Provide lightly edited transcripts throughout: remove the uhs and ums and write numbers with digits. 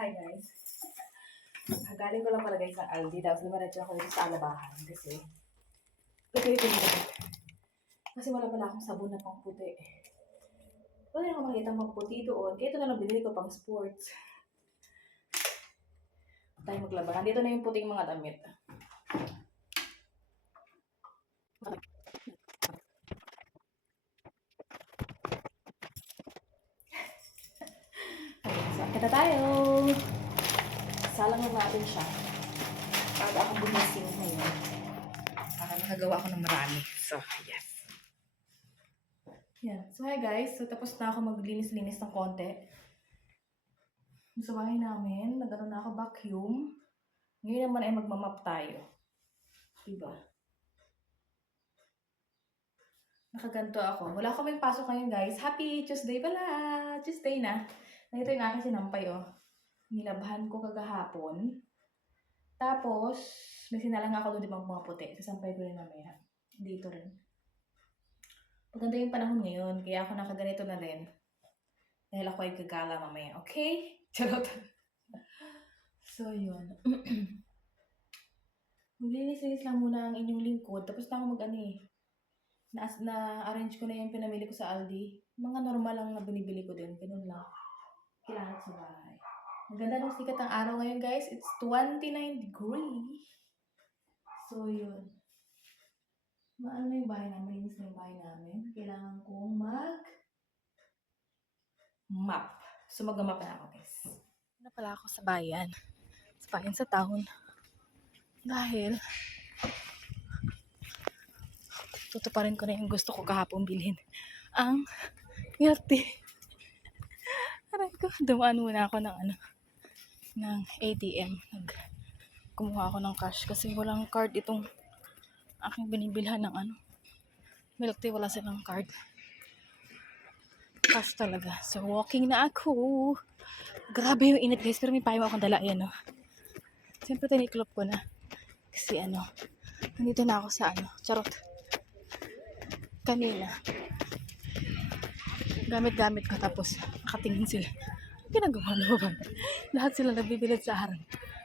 Hi guys. Galing ko lang pala guys sa Aldi. Tapos lumaratsa ako dito sa Alabahan. Kasi kasi wala pala akong sabon na pang puti. Wala akong makita pang puti doon. Kaya ito na lang binili ko pang sports. Tayo maglaba. Nandito na yung puting mga damit. So, kita tayo. Salang lang natin siya. Bago akong bumising ngayon. Nakagawa ako ng marami. So, yes. Yan. So, hi guys. So, tapos na ako maglinis-linis ng konti. Sa bahay namin, nagano na ako vacuum. Ngayon naman ay magmamap tayo. Diba? Nakaganto ako. Wala kaming pasok ngayon guys. Happy Tuesday pala! Tuesday na. Nandito yung aking sinampay oh. Nilabahan ko kagahapon. Tapos, may sinalang ako doon di ba mga puti. Sasampay ko rin mamaya. Dito rin. Maganda yung panahon ngayon. Kaya ako nakaganito na rin. Dahil ako ay gagala mamaya. Okay? Charot. So, yun. Maglinis-linis lang muna ang inyong lingkod. Tapos na ako mag-ano eh. Na-arrange ko na yung pinamili ko sa Aldi. Mga normal lang na binibili ko din. Ganun lang. Kailangan sa bahay. Maganda ng sikat ang araw ngayon guys. It's 29 degrees. So, yun. Maano na yung bahay namin. Malinis na yung bahay namin. Kailangan kong map. So, mag-map na ako guys. Na pala ako sa bayan. Sa bayan sa town. Dahil tutuparin ko na yung gusto ko kahapon bilhin. Ang milk tea. Aray ko, dumaan muna ako ng ATM. Kumuha ako ng cash kasi walang card itong aking binibilhan ng milk tea. Wala silang card. Cash talaga. So, walking na ako. Grabe yung init guys, pero may payo akong dala yan, no? Siyempre, tiniklop ko na. Kasi nandito na ako sa charot. Kanina. Gamit-gamit ko tapos nakatingin sila. Ginagawa mo ba? Lahat sila nagbibilad sa harap.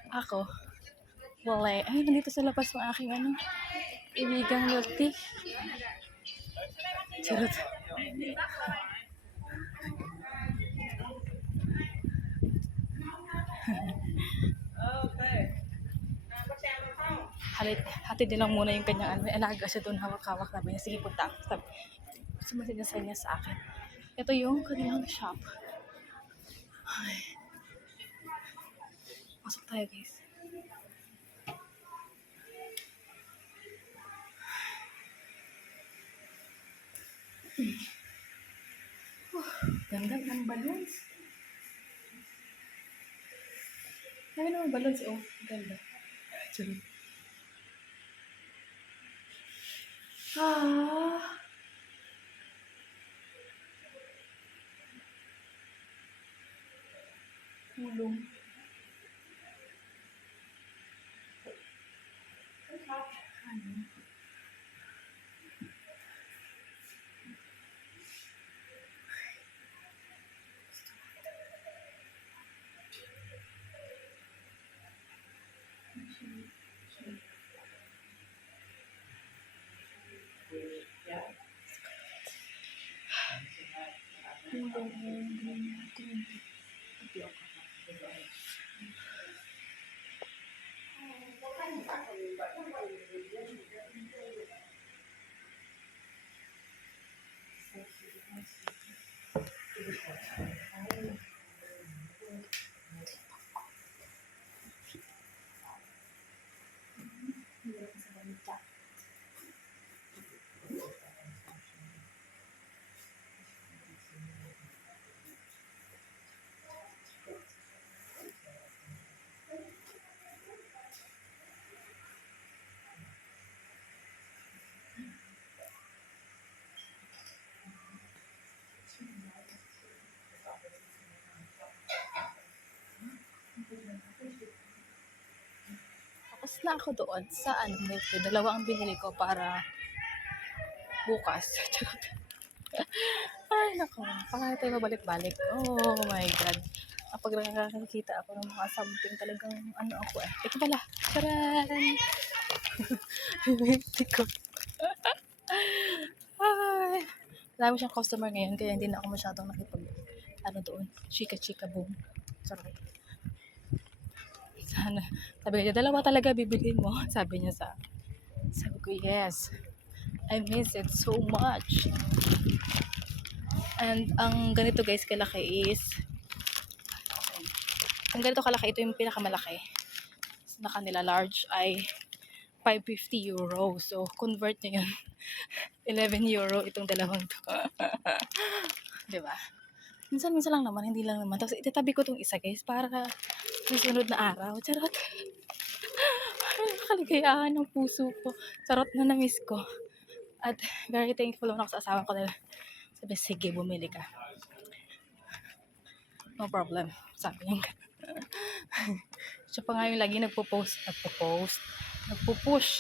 Ako, wala. Ay, nandito sa labas ng aking ibigang milk tea. Charot. Hatid din lang muna yung kanyang alaga siya doon hawak-hawak na ba. Sige, punta ako. Sabi, sumasinasay niya sa akin. Ito yung kanyang shop. Ay. Pasok tayo guys. Ganda ng balloons. Lagi naman balloons oh. Ganda. Sorry. Tulong. Tapos na ako doon sa dalawa ang binili ko para bukas. Ay, naku. Pangalan tayo mabalik-balik. Oh my God. kapag nakakakita ako ng mga something talagang ano ako eh. Ito pala. Charan! Hindi ko. Ay. Marami siyang customer ngayon kaya hindi na ako masyadong ano doon. Chika-chika boom. Sorry. Sana. Sabi niya, dalawa talaga bibili mo. Sabi niya sa akin. Sabi ko, yes. I miss it so much. And ang ganito guys kalaki is ang ganito kalaki, ito yung pinakamalaki na kanila large ay 550 euro. So convert nyo yun 11 euro itong dalawang to. Diba? Minsan lang naman, hindi lang naman. Tapos itatabi ko tong isa guys para susunod na araw. Charot. Nakaligayahan ng puso ko. Charot na na-miss ko. At very thankful ako sa asawa ko nila. Sabi, sige, bumili ka. No problem. Sabi niya. Siya pa nga yung lagi nagpo-push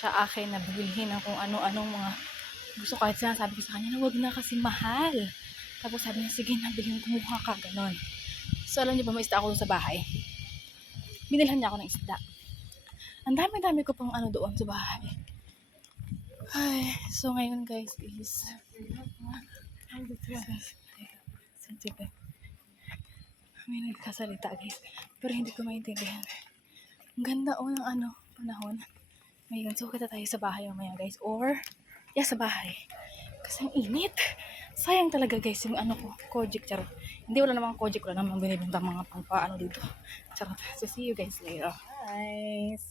sa akin na bilhin ng kung ano-anong mga gusto. Kahit sinasabi ko sa kanya na wag na kasi mahal. Tapos sabi niya, sige na, bilhin, kumuha ka, ganon. So alam niyo ba, may isda ako sa bahay. Binilhan niya ako ng isda. Ang dami-dami ko pang ano doon sa bahay. Ay, so ngayon guys is sensitive. May nagkasalita guys, pero hindi ko maintindihan. Ang ganda ng panahon. Ngayon, so kita tayo sa bahay mamaya guys, or sa bahay. Kasi ang init. Sayang talaga guys yung Kojik, charot. Hindi, wala namang Kojik, wala namang binibenta mga pang dito. Charot. So see you guys later. Guys.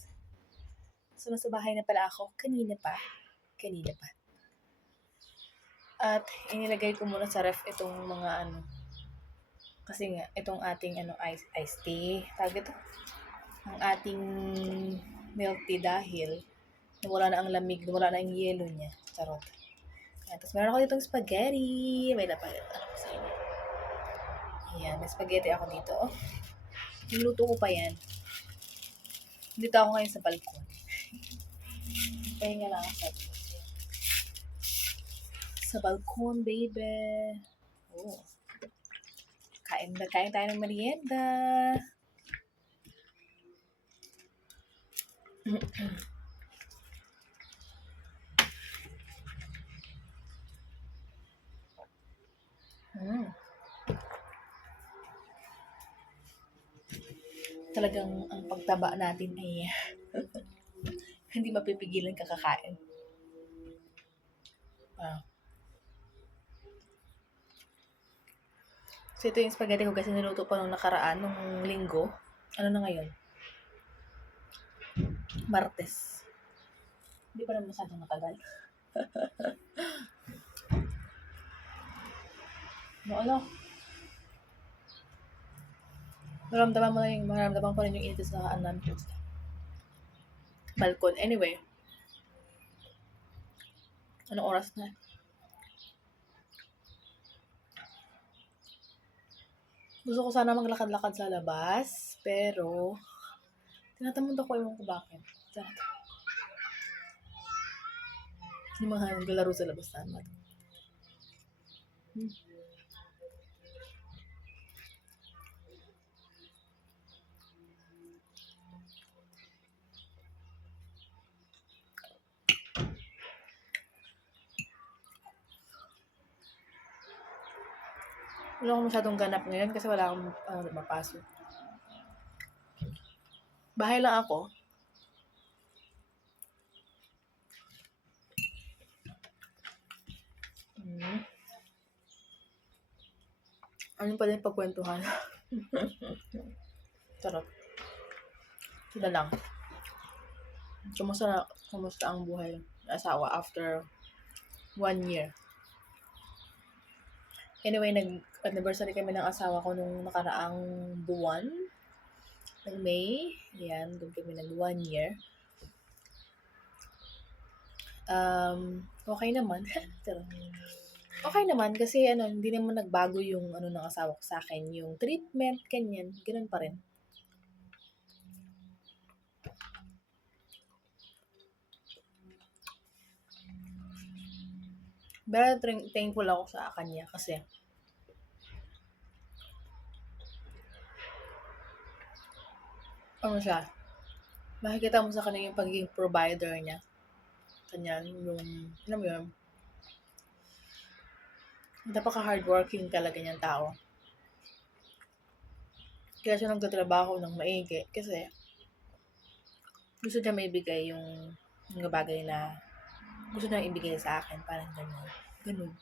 So nasa bahay na pala ako. Kanina pa. At inilagay ko muna sa ref itong mga kasi nga, itong ating iced tea. Tawag ito. Ang ating milk tea dahil nawala na ang lamig, nawala na ang yelo niya. Charot. Tapos meron ako ditong spaghetti. May napalit. Ayan, may spaghetti ako dito. Niluto ko pa yan. Dito ako ngayon sa balkon. Pahinga lang ako sa balkon, baby. Oh. Kain tayo ng merienda. Talagang ang pagtaba natin ay hindi mapipigilan kakakain. So ito yung spaghetti ko kasi niluto pa nung nakaraan, nung linggo. Ano na ngayon? Martes. Hindi pa naman masyadong matagal. Maramdaman ko rin yung init sa balkon. Anyway. Anong oras na? Gusto ko sana maglakad-lakad sa labas, pero tinatamad ako, ewan ko bakit. Yung mga naglalaro sa labas naman. Wala akong masyadong ganap ngayon kasi wala akong mapasok. Bahay lang ako. Ano pa din pagkwentuhan? Sarap. Sila lang. Kumusta ang buhay ng asawa after 1 year? Anyway, nag-anniversary kami ng asawa ko nung nakaraang buwan. Ng May. Ayan, doon kami nag 1 year. Okay naman. Okay naman kasi hindi naman nagbago yung ng asawa ko sa akin, yung treatment, ganyan, ganun pa rin. Pero thankful ako sa kanya kasi ano siya, makikita mo sa kanya yung pagiging provider niya. Ganyan, yung, alam mo yun, napaka-hardworking talaga niyang tao. Kaya siya nagtatrabaho ng maigi kasi gusto niya maibigay yung mga bagay na gusto niya ibigay sa akin. Parang ganyan. Ganun.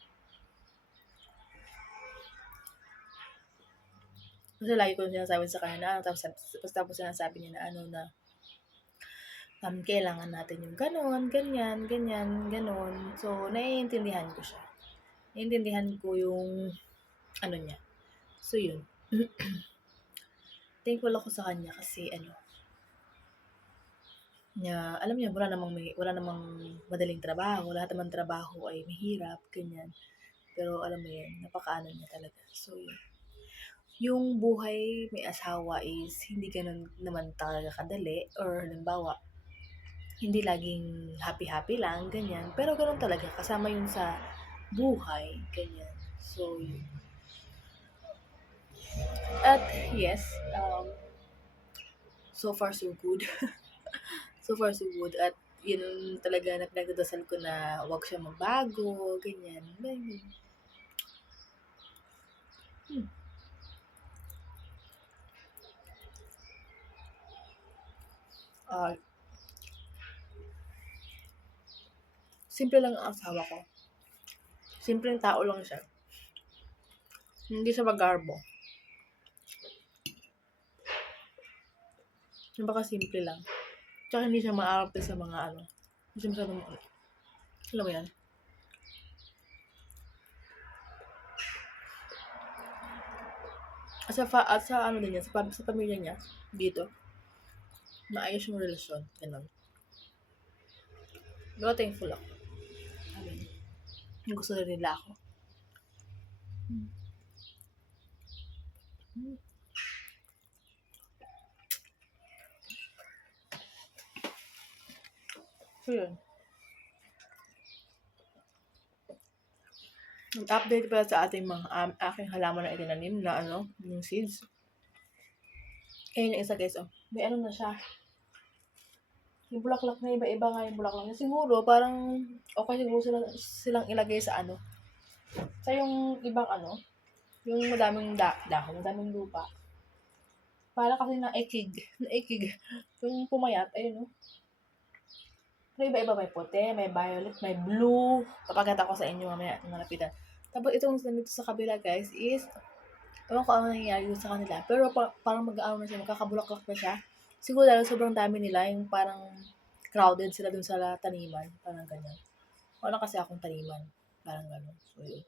Kasi lagi ko sinasabi sa kanya na, tapos sinasabi niya na ano na, kailangan natin yung ganon, ganyan, ganyan, ganon. So, naiintindihan ko siya. Naiintindihan ko yung, ano niya. So, yun. Thankful ako sa kanya kasi, niya, alam niya, wala namang madaling trabaho. Lahat naman trabaho ay mahirap, ganyan. Pero, alam mo yun, napakaano niya talaga. So, yun. Yung buhay may asawa is hindi ganun naman talaga kadali. Or, halimbawa, hindi laging happy-happy lang, ganyan. Pero ganun talaga, kasama yun sa buhay, ganyan. So, yun. At, yes, so far so good. So far so good. At, yun talaga nagdadasal ko na wag siya magbago, ganyan. Ganyan. Uh, simple lang ang asawa ko. Simpleng tao lang siya. Hindi siya magarbo. Baka simple lang. Tsaka hindi siya maarte sa mga Hindi siya masyadong, alam mo yan? At sa ano din niya, sa pamilya niya, dito, maayos yung relasyon. Ganun. Pero thankful ako. Yung gusto na nila ako. So, yun. Nag-update pala sa ating mga aking halaman na itinanim na yung seeds. Ayun yung isa guys, may na siya. Yung bulaklak na iba-iba nga yung bulaklak niya. Siguro, parang okay siguro silang ilagay sa sa yung ibang yung madaming dahon, madaming lupa. Para kasi naikig. Yung pumayat, ayun may iba-iba, may puti, may violet, may blue. Papakita ko sa inyo mamaya kung malapitan. Tapos itong dito sa kabila guys is, ewan ko ano nangyayari sa kanila. Pero parang mag-aaw na siya, magkakabulaklak na siya. Siguro dahil sobrang dami nila, yung parang crowded sila dun sa taniman. Parang ganyan. Wala kasi akong taniman. Parang ganun. So, yun.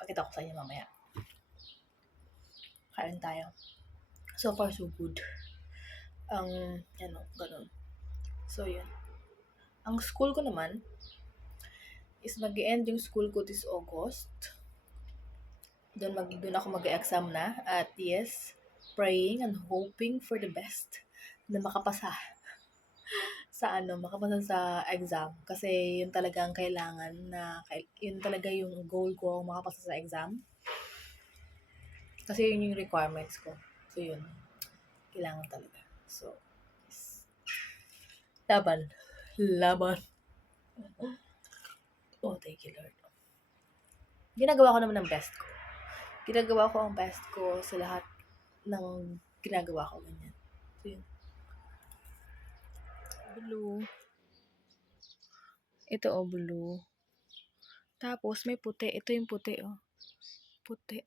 Pakita ko sa inyo mamaya. Kain tayo. So far, so good. Ganun. So, yun. Ang school ko naman is mag-end yung school ko this August. Doon ako mag-exam na. At yes, praying and hoping for the best na makapasa makapasa sa exam. Kasi yun talaga ang kailangan yun talaga yung goal ko, makapasa sa exam. Kasi yun yung requirements ko. So yun, kailangan talaga. So, laban. Oh, thank you Lord. Ginagawa ko naman ang best ko. Ginagawa ko ang best ko sa lahat ng ginagawa ko. Ganyan. So yun. Blue. Ito blue. Tapos may puti. Ito yung puti Puti.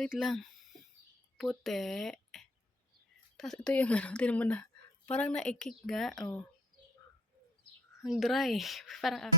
Wait lang. Puti. Tapos ito yung tinan mo na. Parang naikik nga. Ang dry. Parang